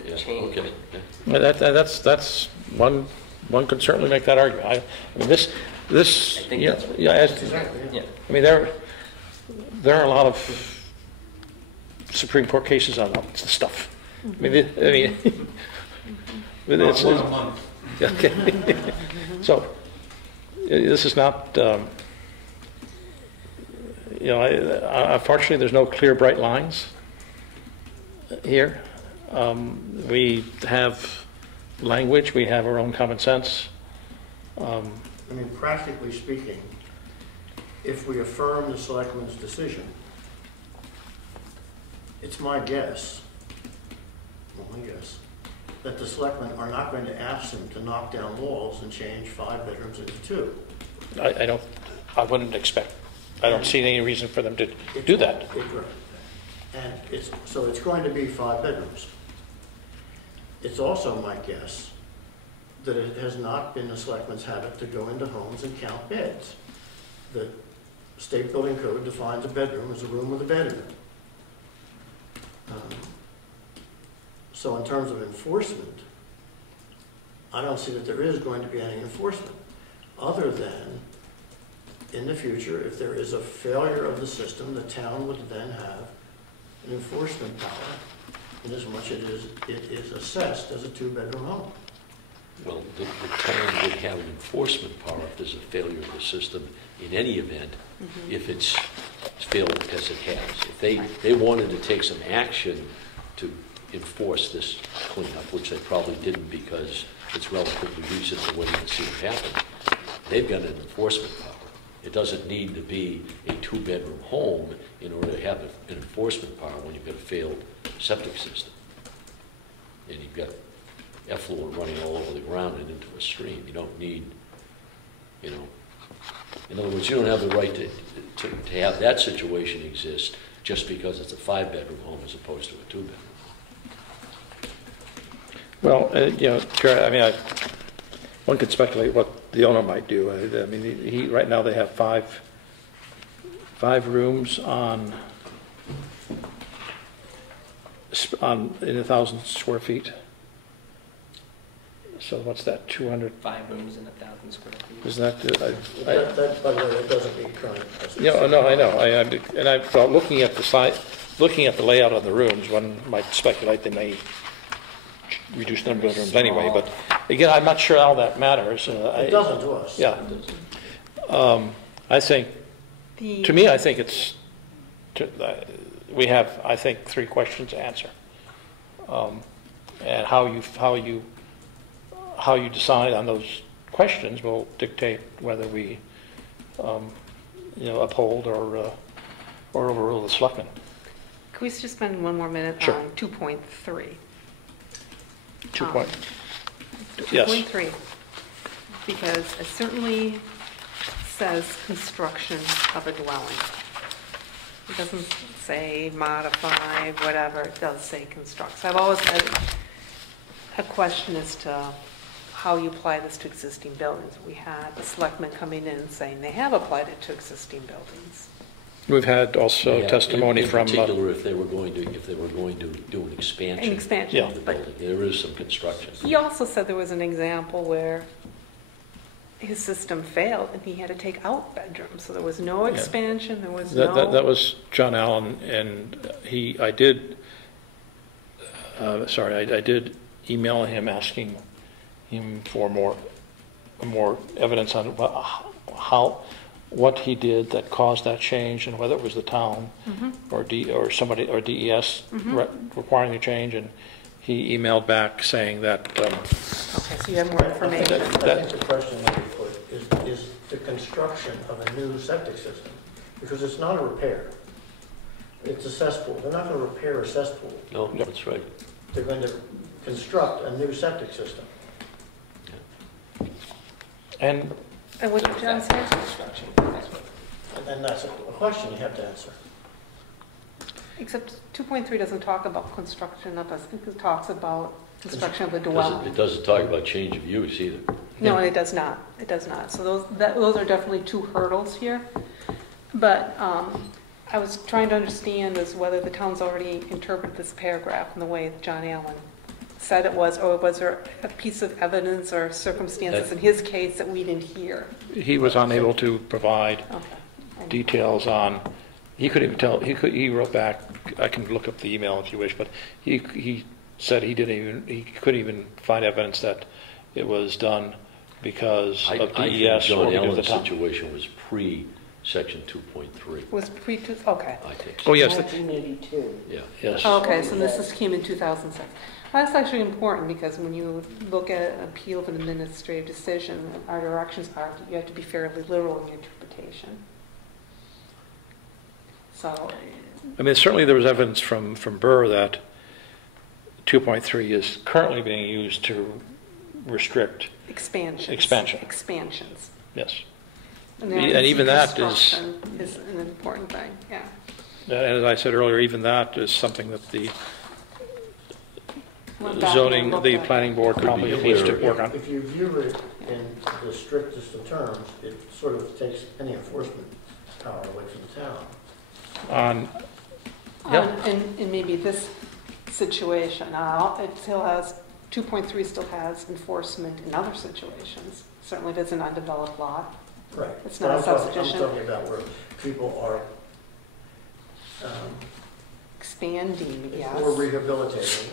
Yeah, change. okay. Well, that's one could certainly make that argument. I mean, this, I think that's what- Exactly, yeah. Yeah. I mean, there are a lot of Supreme Court cases on this stuff. I mean, it's, Not 1 a month. okay. So, this is not, unfortunately, there's no clear, bright lines here. We have language, we have our own common sense. I mean, practically speaking, if we affirm the selectmen's decision, it's my guess, that the selectmen are not going to ask them to knock down walls and change 5 bedrooms into 2. I wouldn't expect, I don't see any reason for them to do that. And so it's going to be 5 bedrooms. It's also my guess that it has not been the selectmen's habit to go into homes and count beds. The state building code defines a bedroom as a room with a bed in it. So in terms of enforcement, I don't see that there is going to be any enforcement, other than in the future, if there is a failure of the system, the town would then have an enforcement power inasmuch it is assessed as a two-bedroom home. Well, the town would have an enforcement power if there's a failure of the system in any event, if it's failed as it has. If they wanted to take some action to enforce this cleanup, which they probably didn't because it's relatively recent and waiting to see what happens, they've got an enforcement power. It doesn't need to be a two-bedroom home in order to have an enforcement power when you've got a failed septic system. And you've got effluent running all over the ground and into a stream. You don't need, you know, in other words, you don't have the right to have that situation exist just because it's a 5-bedroom home as opposed to a 2-bedroom home. Well, you know, Jerry, I mean, one could speculate what the owner might do. I mean, right now they have five rooms on in 1,000 square feet. So what's that, 200? 5 rooms and 1,000 square feet. Is that, That, by the way, that doesn't meet current. yeah, no, I know. And I thought, looking at the layout of the rooms, one might speculate they may reduce the number of rooms anyway. But again, I'm not sure how that matters. It doesn't to us. Yeah. I think, to me, I think it's, we have, I think, 3 questions to answer. And how you decide on those questions will dictate whether we, you know, uphold or overrule the selectmen. Can we just spend one more minute Sure. on 2.3? 2 point. Yes. 2.3, because it certainly says construction of a dwelling. It doesn't say modify, whatever, it does say construct. So I've always had a question as to how you apply this to existing buildings. We had the selectmen coming in and saying they have applied it to existing buildings. We've had also Yeah, testimony in from. particular, if they were going to do an expansion. An expansion, Yeah. of the but building, there is some construction. he also said there was an example where his system failed and he had to take out bedrooms. So there was no Yeah. expansion, there was That was John Allen, and I did email him asking him for more evidence on what he did that caused that change, and whether it was the town or somebody or DES requiring the change. And he emailed back saying that. Okay, so you have more information. I think the question that we put is the construction of a new septic system, because it's not a repair. It's a cesspool. They're not going to repair a cesspool. No, that's right. They're going to construct a new septic system. And And what did John say? That's construction. That's what. And that's a question you have to answer. Except 2.3 doesn't talk about construction of a, it talks about construction of a It dwelling. doesn't talk about change of use either. No, and it does not. It does not. So those are definitely 2 hurdles here. But I was trying to understand is whether the town's already interpreted this paragraph in the way that John Allen said it was, or was there a piece of evidence or circumstances in his case that we didn't hear? he was unable to provide Okay. details on. He couldn't even tell. He wrote back. I can look up the email if you wish, but he said he couldn't even find evidence that it was done because I of think DES or John because of the Allen's town. situation was pre-section 2.3, Was okay. I think. So. Oh yes, 1982. Yeah. yes. Okay, so this came in 2006. Well, that's actually important because when you look at an appeal of an administrative decision, our directions are that you have to be fairly literal in your interpretation. So, I mean, certainly there was evidence from Burr that 2.3 is currently being used to restrict. expansions. Expansions. Yes. And even that is an important thing, yeah. And as I said earlier, even that is something that the Went back and zoning, looked the at it. planning board probably be needs to clearer. work on. If you view it in the strictest of terms, it sort of takes any enforcement power away from the town. In maybe this situation, now, it still has, 2.3 still has enforcement in other situations. Certainly if it's an undeveloped lot. Right. It's not a But I'm substitution. talking about where people are expanding, yes. Or rehabilitating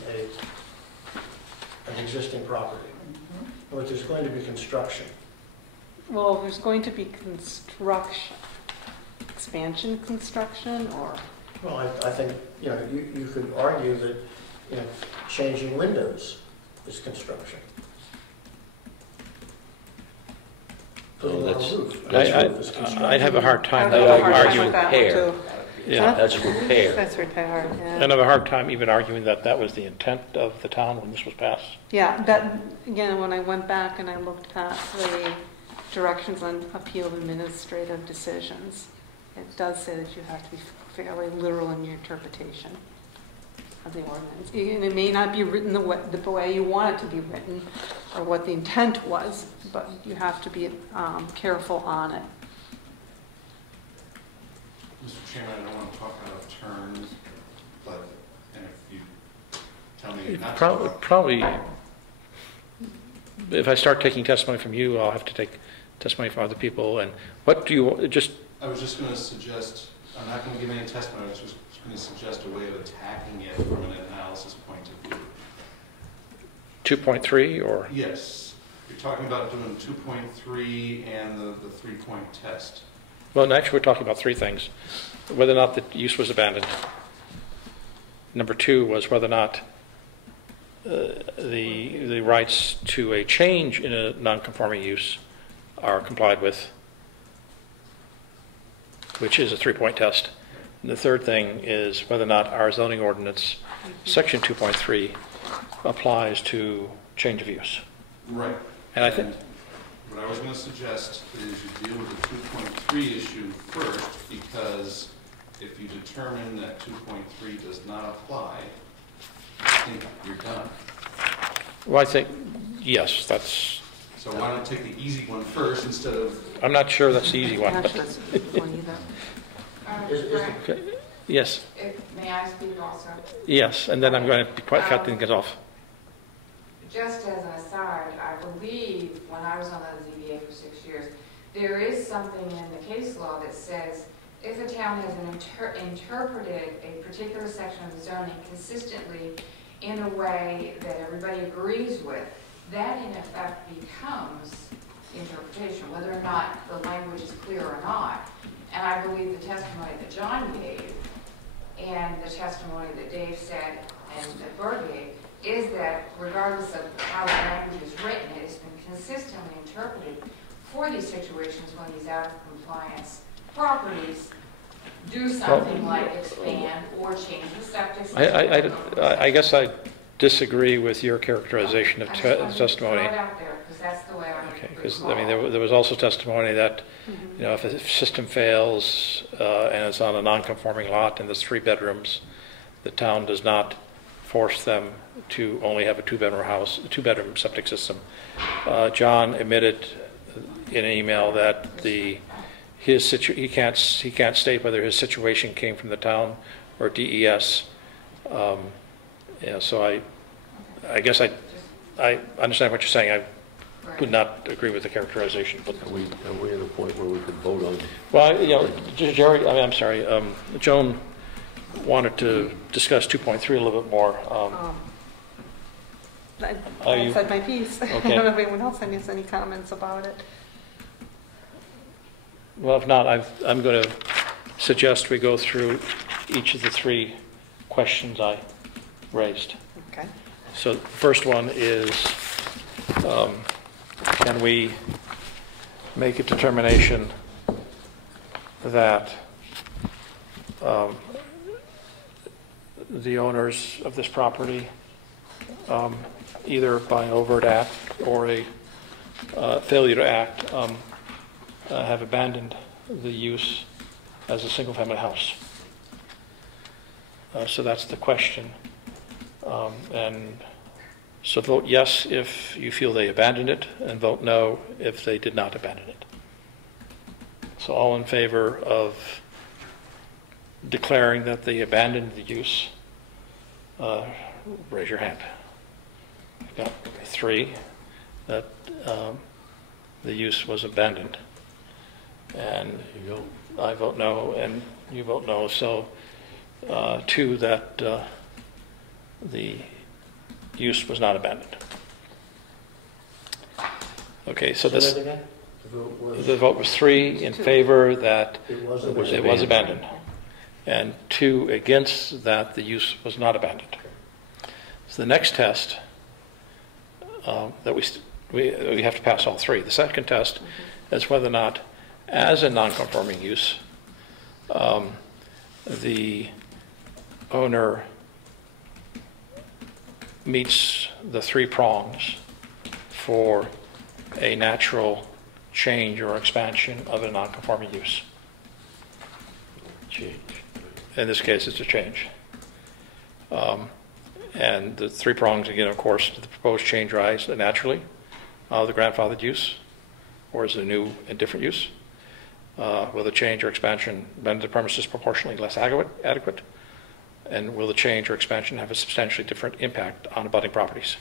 an existing property. But there's going to be construction. Well, there's going to be construction, expansion construction, or, Well, I think, you could argue that, changing windows is construction. Putting on a that's- roof. that's A roof is I'd construction. have a hard I time would have a hard time argue with that one repair. too. Yeah, That's repair. That's repair, yeah. and I have a hard time even arguing that that was the intent of the town when this was passed. Yeah, that, again, when I went back and I looked at the directions on appeal of administrative decisions, it does say that you have to be fairly literal in your interpretation of the ordinance. And it may not be written the way you want it to be written, or what the intent was, but you have to be careful on it. Mr. Chairman, I don't want to talk out of turn, but, and if you tell me not to. Probably, if I start taking testimony from you, I'll have to take testimony from other people. And what do you, just, I was just going to suggest, I'm not going to give any testimony, I was just going to suggest a way of attacking it from an analysis point of view. 2.3 or? Yes, you're talking about doing 2.3 and the 3-point test. Well, actually, we're talking about three things. Whether or not the use was abandoned. Number two was whether or not the rights to a change in a non-conforming use are complied with, which is a 3-point test. And the third thing is whether or not our zoning ordinance, section 2.3, applies to change of use. Right. And I think, what I was going to suggest is you deal with the 2.3 issue first, because if you determine that 2.3 does not apply, I think you're done. well, I think, yes, that's, So why not take the easy one first instead of, I'm not sure that's the easy one. Actually, But, that's a good one either. Is- Frank, okay. Yes, may I speak also? yes, and then I'm going to be quite cut and get off. Just as an aside, I believe when I was on the ZBA for 6 years, there is something in the case law that says if a town has interpreted a particular section of the zoning consistently in a way that everybody agrees with, that in effect becomes interpretation, whether or not the language is clear or not. And I believe the testimony that John gave and the testimony that Dave said and that Bert gave is that regardless of how the language is written, it has been consistently interpreted for these situations when these out of compliance properties do something like expand or change the septic system. I guess I disagree with your characterization of I just wanted to testimony. throw it out there because that's the way I Okay, recall. because, I mean, there was also testimony that, if a system fails and it's on a non-conforming lot and there's 3 bedrooms, the town does not force them to only have a 2-bedroom house, a 2-bedroom septic system. John admitted in an email that he can't state whether his situation came from the town or DES. So I guess I understand what you're saying. I would not agree with the characterization, but. Are we at a point where we could vote on? Well, Jerry, I'm sorry, Joan wanted to discuss 2.3 a little bit more. I said my piece. I Okay. don't know if anyone else has any comments about it. Well, if not, I'm going to suggest we go through each of the 3 questions I raised. Okay. So the first one is, can we make a determination that the owners of this property, either by an overt act or a failure to act, have abandoned the use as a single-family house? So that's the question. And so vote yes if you feel they abandoned it, and vote no if they did not abandon it. So all in favor of declaring that they abandoned the use, raise your hand. I've got 3 that the use was abandoned. And There you go. I vote no, and you vote no. So Two, that the use was not abandoned. Okay, so Say this, that again? the vote was 3 in favor that It was it abandoned. was abandoned, and 2 against that the use was not abandoned. So the next test that we have to pass all 3. The second test is whether or not, as a non-conforming use, the owner meets the 3 prongs for a natural change or expansion of a non-conforming use. Change. In this case, it's a change. And the 3 prongs, again, of course, do the proposed change rise naturally out of the grandfathered use, or is it a new and different use? Will the change or expansion render the premises proportionally less adequate? And will the change or expansion have a substantially different impact on abutting properties?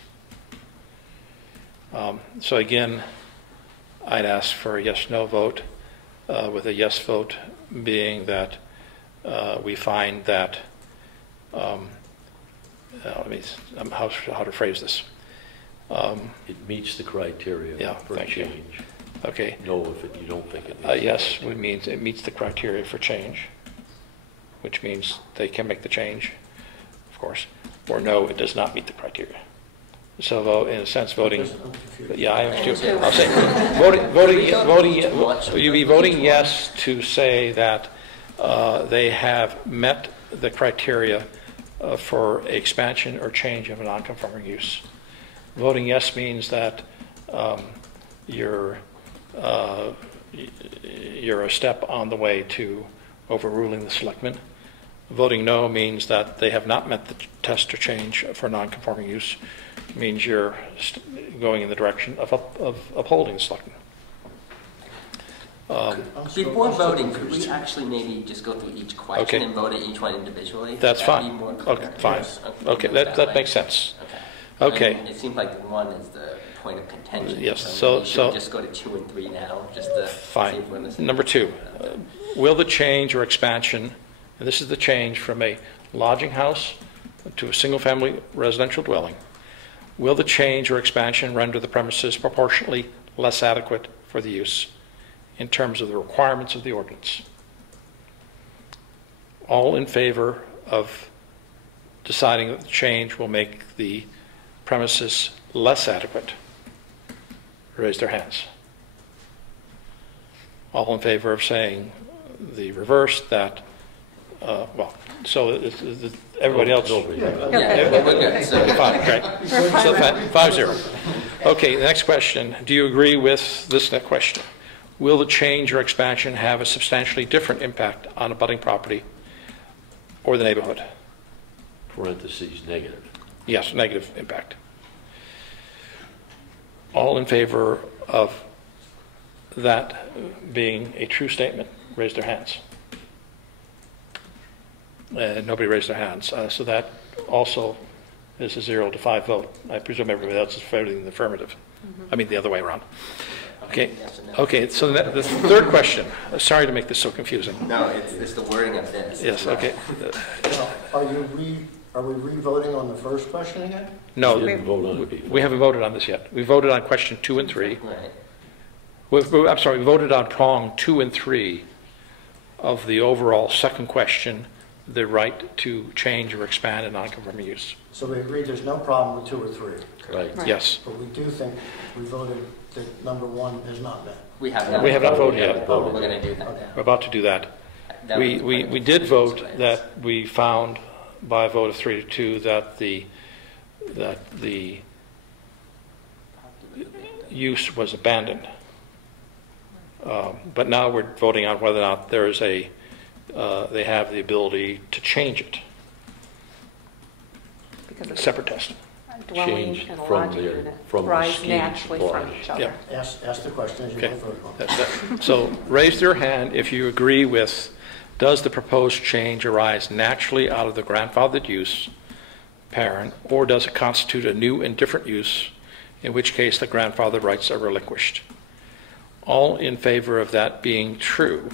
So again, I'd ask for a yes/no vote, with a yes vote being that we find that, how to phrase this? It meets the criteria Yeah, for thank you. change. Okay. No, if you don't think it meets. Yes, would means it meets the criteria for change, which means they can make the change, of course, or no, it does not meet the criteria. So in a sense, voting, I'm confused. yeah, I am too. I'll say, you'd be voting yes to say that they have met the criteria for expansion or change of a non-conforming use. Voting yes means that you're a step on the way to overruling the selectmen. Voting no means that they have not met the test or change for non-conforming use. It means you're going in the direction of upholding the selectmen. Before voting, could we actually maybe just go through each question Okay. and vote at each one individually? That's Would that fine. be more clear? Okay, fine. Yes. Okay, we'll do it that way. makes sense. Okay. Okay. And it seems like the 1 is the point of contention. Yes, maybe so- we should so- just go to 2 and 3 now, just to see Fine. if we're on the same Number page. 2, will the change or expansion, and this is the change from a lodging house to a single-family residential dwelling, will the change or expansion render the premises proportionally less adequate for the use in terms of the requirements of the ordinance? All in favor of deciding that the change will make the premises less adequate, raise their hands. All in favor of saying the reverse, that, everybody else? Nobody. Yeah, we're good. So, Fine, great. So 5-0. Okay, the next question. Do you agree with this next question? Will the change or expansion have a substantially different impact on abutting property or the neighborhood? Parentheses, negative. Yes, negative impact. All in favor of that being a true statement, raise their hands. Nobody raised their hands. So that also is a 0-5 vote. I presume everybody else is voting in the affirmative. I mean, the other way around. Okay. yes or no? Okay, so the third question. Sorry to make this so confusing. No, it's the wording of this. Yes, okay. Now, are we re-voting on the first question again? No, We didn't vote on it before. we haven't voted on this yet. We voted on question 2 and 3. Right. I'm sorry, we voted on prong 2 and 3 of the overall second question, the right to change or expand a non-conforming use. So we agreed there's no problem with 2 or 3, Right. Right. Yes. but we do think we voted that number 1 is not met. We have not. We have not voted We yet. haven't Oh, voted. we're going to do that Okay. We're now. about to do that. That We was the point of did vote contention. that we found by a vote of 3-2 that the use was abandoned. But now we're voting on whether or not there is they have the ability to change it. Because A separate test. a dwelling Change and a from lodging their- unit from the rise scheme naturally from barn. each Yeah. other. Ask the question as you Okay. go further on. That's it. So raise your hand if you agree with, does the proposed change arise naturally out of the grandfathered use, parent, or does it constitute a new and different use, in which case the grandfather rights are relinquished? All in favor of that being true,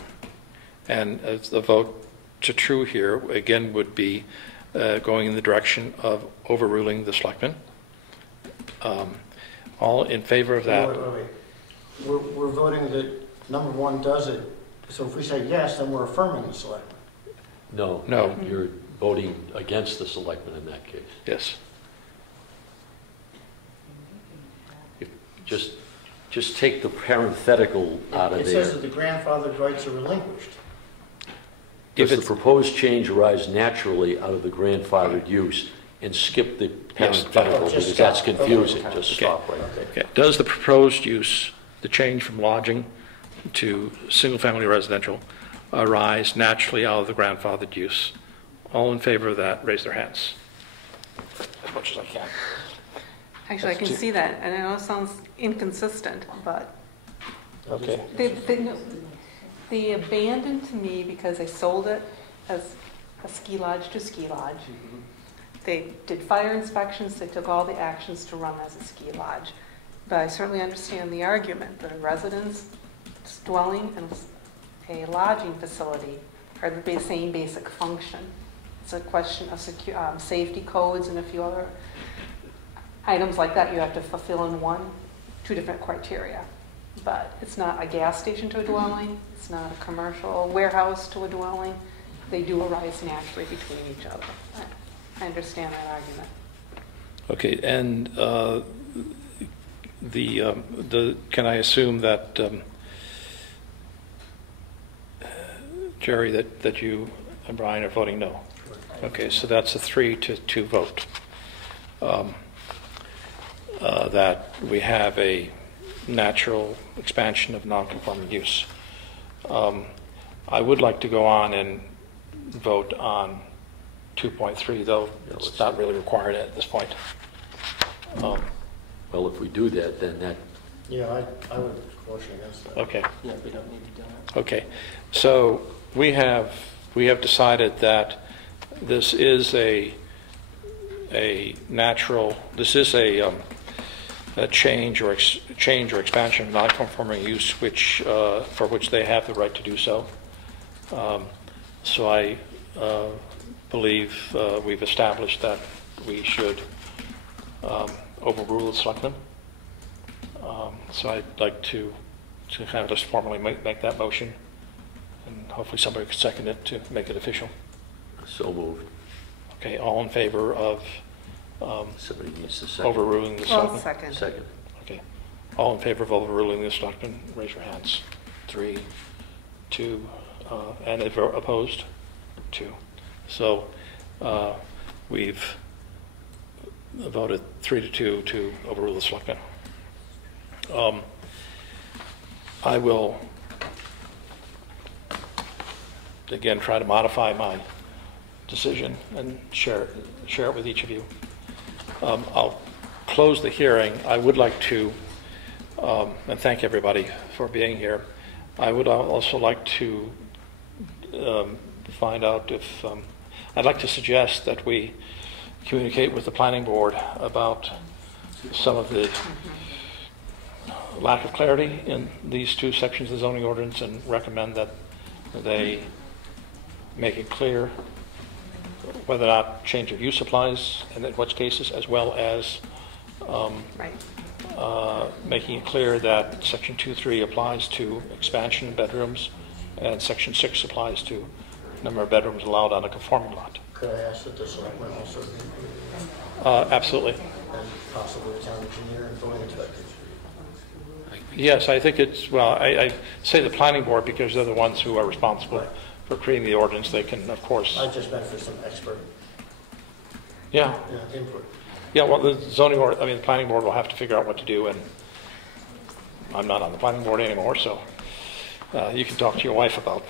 and as the vote to true here, again, would be going in the direction of overruling the selectmen. All in favor of that? Wait. We're voting that number one does it. So if we say yes, then we're affirming the selectmen. No. No. You're voting against the selectmen in that case. Yes. Just take the parenthetical out of It there. says that the grandfathered rights are relinquished. Does If the it's- proposed change arise naturally out of the grandfathered use, and skip the Yes. parenthetical, Oh, just because that's stop. confusing, Okay. just Okay. stop right there. Okay. Does the proposed use, the change from lodging to single-family residential, arise naturally out of the grandfathered use? All in favor of that, raise their hands. As much as I can. Actually, I That's can two. see that, and I know it sounds inconsistent, but Okay. they abandoned to me because they sold it as a ski lodge to ski lodge. They did fire inspections, they took all the actions to run as a ski lodge. But I certainly understand the argument that a residence dwelling and a lodging facility are the same basic function. It's a question of safety codes and a few other items like that you have to fulfill in two different criteria. But it's not a gas station to a dwelling, it's not a commercial warehouse to a dwelling. They do arise naturally between each other. I understand that argument. Okay, and can I assume that, Jerry, that you and Brian are voting no? Okay, so that's a 3-2 vote. That we have a natural expansion of non-conforming use. I would like to go on and vote on 2.3, though it's not really required at this point. Well, if we do that, then that, Yeah, I would caution against that. Okay. Yeah, we don't need to do that. Okay, so we have decided that this is a natural, this is a change or expansion of non-conforming use, which for which they have the right to do so. So I believe we've established that we should overrule the selectmen. So I'd like to kind of just formally make that motion, and hopefully somebody can second it to make it official. so moved. Okay, all in favor of Somebody needs to second. overruling the Well, selectmen? second. Second. Okay, all in favor of overruling the selectmen, raise your hands. 3, 2, and if opposed, 2. So we've voted 3-2 to overrule the selectmen. I will again try to modify my decision and share it with each of you. I'll close the hearing. I would like to, and thank everybody for being here. I would also like to find out if, I'd like to suggest that we communicate with the planning board about some of the lack of clarity in these two sections of the zoning ordinance, and recommend that they make it clear whether or not change of use applies and in which cases, as well as Right. making it clear that section 2.3 applies to expansion bedrooms and section 6 applies to number of bedrooms allowed on a conforming lot. Could I ask that the selectmen also be included, Absolutely. and possibly the town engineer and building inspector? Yes, I think it's, well, I say the planning board because they're the ones who are responsible for creating the ordinance. They can, of course, I just meant for some expert yeah. input. Yeah, well, the the planning board will have to figure out what to do, and I'm not on the planning board anymore, so you can talk to your wife about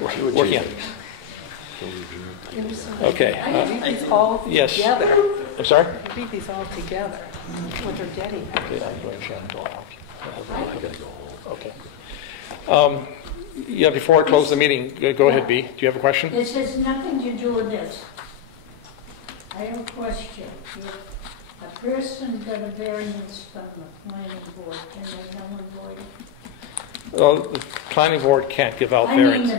working on it. Okay. I read these all yes. together. I'm sorry? I read these all together, what they're getting at. Okay, I'm going to shut the door out. I gotta go home. Okay. Yeah, before I close the meeting, go ahead, B. Do you have a question? This has nothing to do with this. I have a question. If a person got a variance from the planning board, can they come and void it? Well, the planning board can't give out I mean, variance.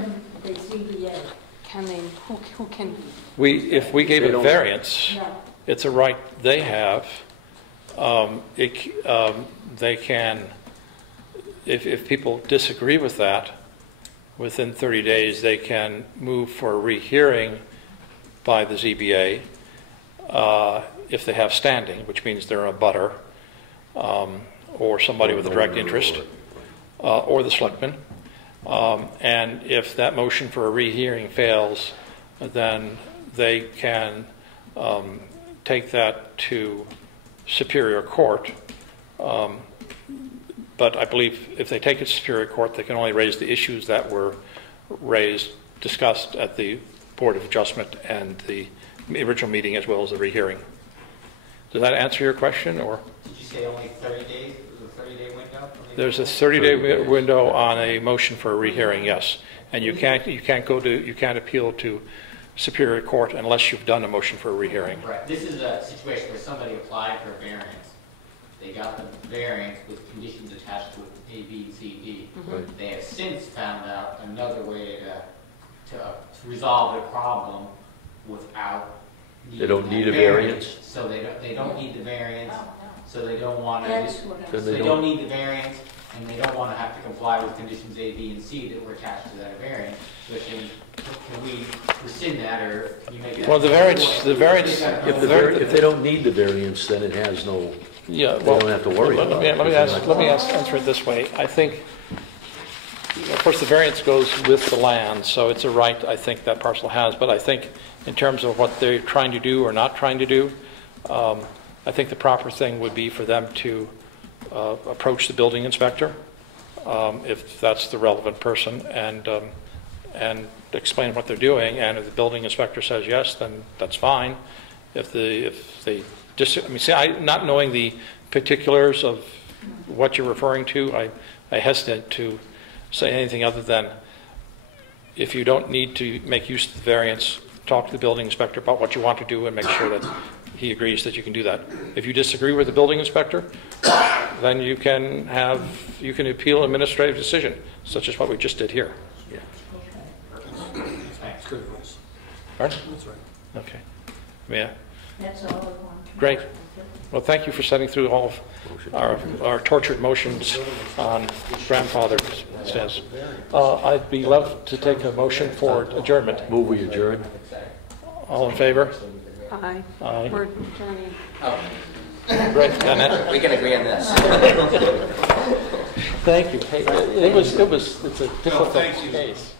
the the ZBA. Can they, who can, If we gave They a don't- variance, No, it's a right they have. They can, if people disagree with that, within 30 days, they can move for a rehearing by the ZBA if they have standing, which means they're a butter, or somebody with a direct interest, or the selectmen. And if that motion for a rehearing fails, then they can take that to Superior Court. But I believe if they take it to Superior Court, they can only raise the issues that were discussed at the Board of Adjustment and the original meeting, as well as the rehearing. Does that answer your question, or? Did you say only 30 days? Was it a 30-day window? There's a 30-day window on a motion for a rehearing, yes. And you can't appeal to Superior Court unless you've done a motion for a rehearing. Right. This is a situation where somebody applied for a variance. They got the variance with conditions attached to it, A, B, C, D. Right. They have since found out another way to resolve the problem without needing They don't that need a variance? So they don't need the variance. no, So they don't want to. that's what Then I'm So they they don't- don't need the variance, and they don't want to have to comply with conditions A, B, and C that were attached to that variance. So can we rescind that, or can you make that? Well, the variance, If they don't need the variance, then it has no, yeah, they well, don't have to worry let about me, it. let me answer it this way. I think, of course, the variance goes with the land, so it's a right I think that parcel has. But I think in terms of what they're trying to do or not trying to do, I think the proper thing would be for them to approach the building inspector, if that's the relevant person, and explain what they're doing. And if the building inspector says yes, then that's fine. If they not knowing the particulars of what you're referring to, I hesitate to say anything other than, if you don't need to make use of the variance, talk to the building inspector about what you want to do and make sure that he agrees that you can do that. If you disagree with the building inspector, then you can appeal an administrative decision, such as what we just did here. Yeah. Thanks. Right? That's right. Okay. Yeah. That's all I want to know. Great. Well, thank you for setting through all of our tortured motions on grandfather says. I'd be love to take a motion for adjournment. Move we adjourn? All in favor? aye. Aye. We're adjourning. Oh, Great, Annette. we can agree on this. Thank you. Hey, it's a difficult thank you. case.